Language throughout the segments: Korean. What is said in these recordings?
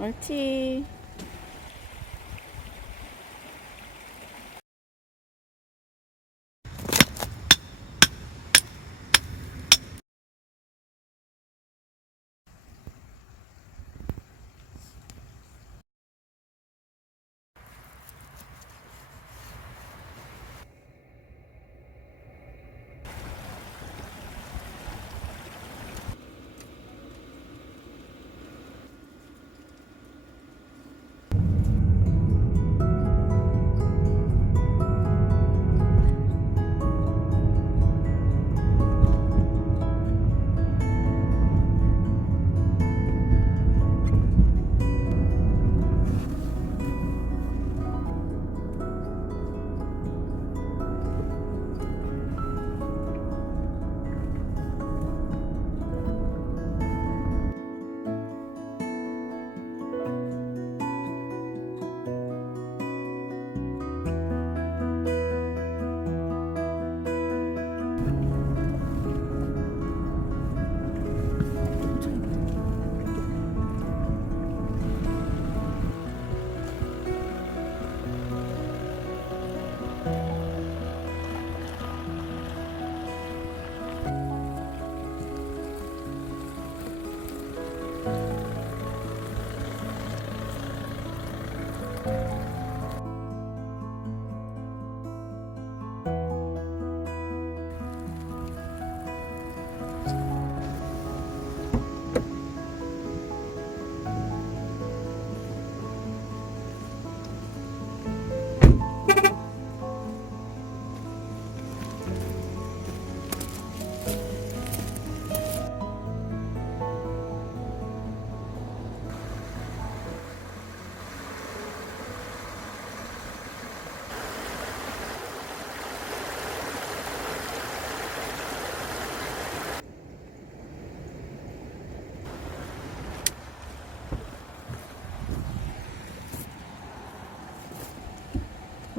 옳지.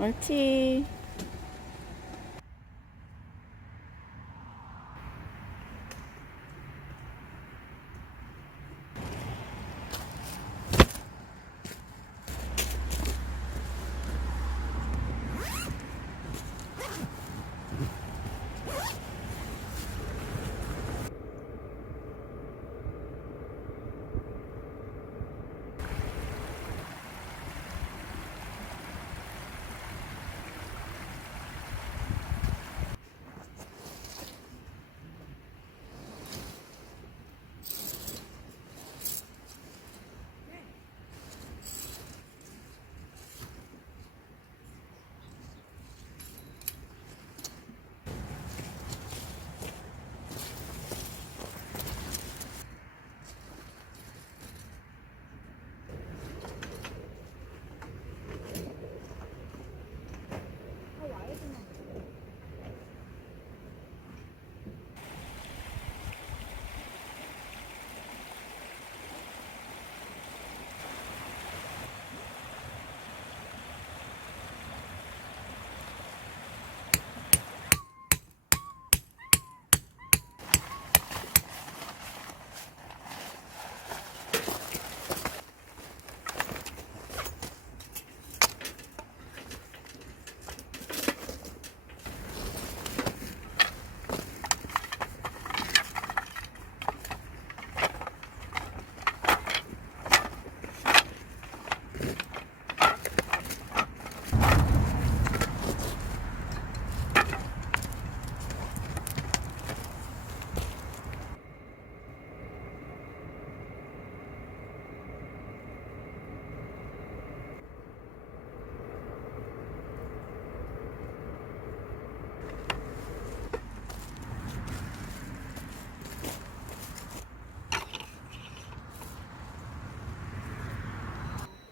옳지.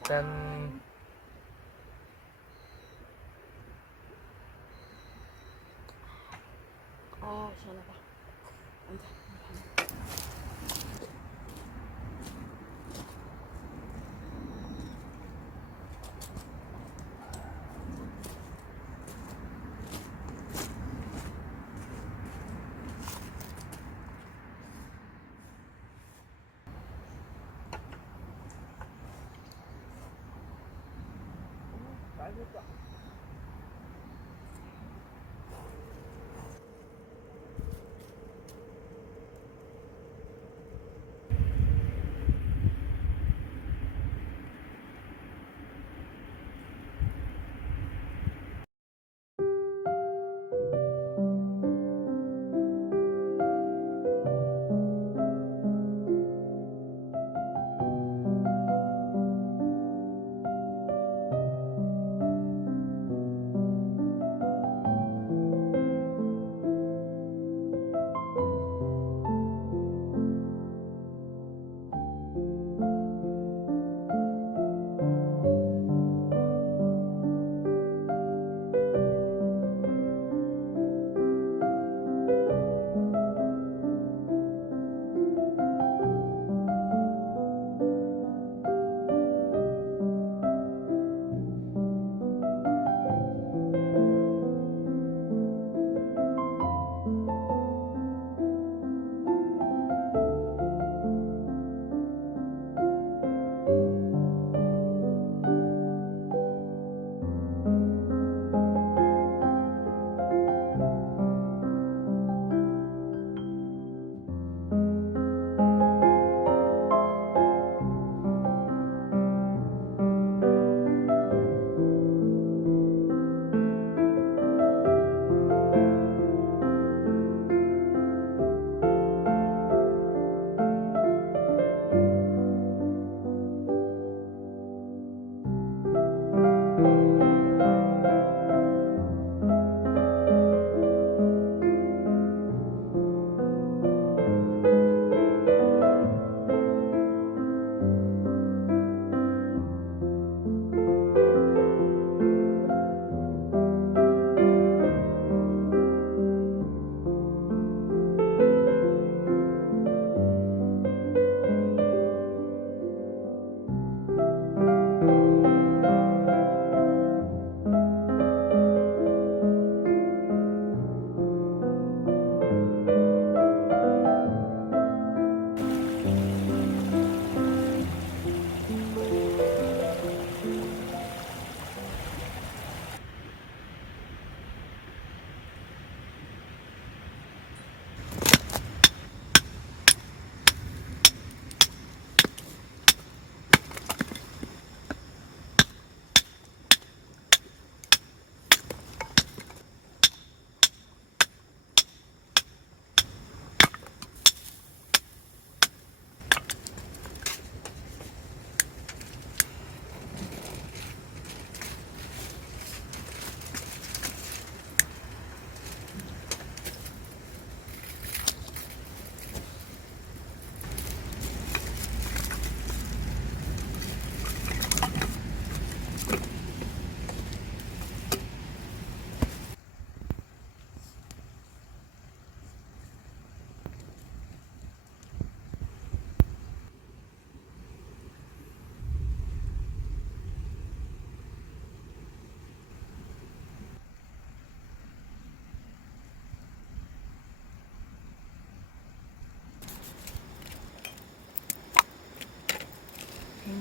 짠. Lupa.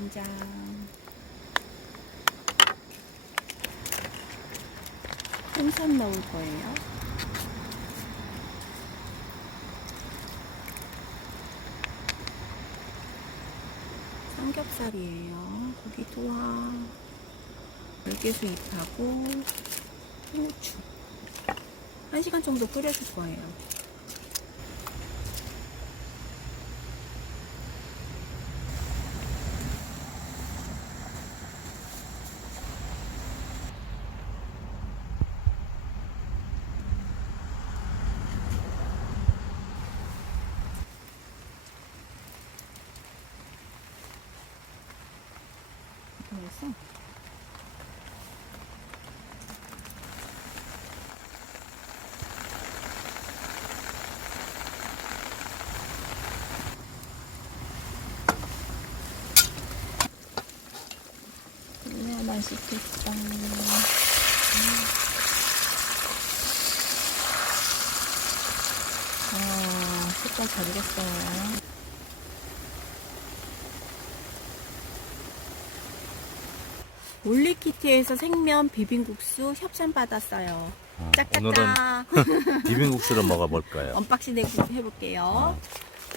된장. 생선 넣을 거예요. 삼겹살이에요. 고기 투하. 열개수 잎하고 후추. 한 시간 정도 끓여줄 거예요. 그래서 이야 맛있겠다. 아, 색깔 잘 익었어요. 올리키트에서 생면 비빔국수 협찬 받았어요. 어, 짝짝짝. 오늘은 비빔국수를 먹어볼까요? 언박싱 해- 해볼게요. 어.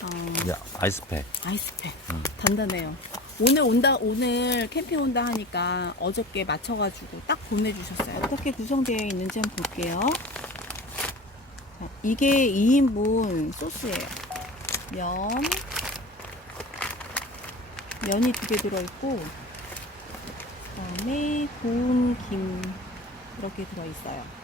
어, 야, 아이스팩. 아이스팩 음. 단단해요. 오늘 온다 오늘 캠핑 온다 하니까 어저께 맞춰가지고 딱 보내주셨어요. 어떻게 구성되어 있는지 한번 볼게요. 어, 이게 2인분 소스예요. 면 면이 두 개 들어있고 그다음에 고운 김 이렇게 들어있어요.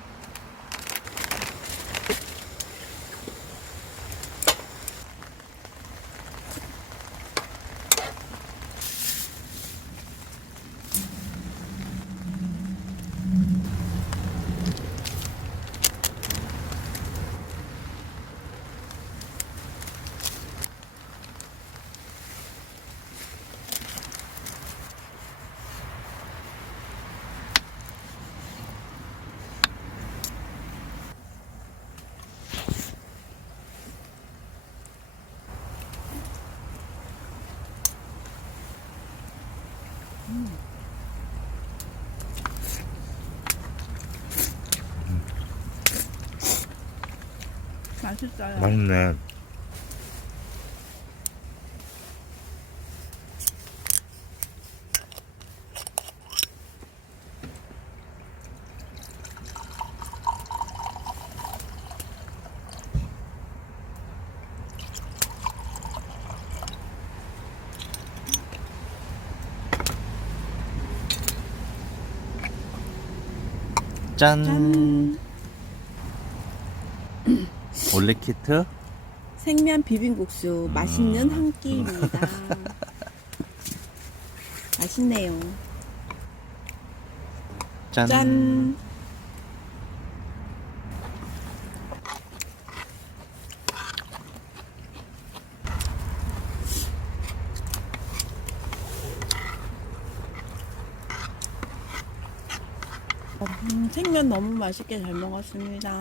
맛있어요. 맛있네. 짠. 짠. 올리키트 생면 비빔국수 맛있는 한 끼입니다. 맛있네요. 짠. 짠. 음, 생면 너무 맛있게 잘 먹었습니다.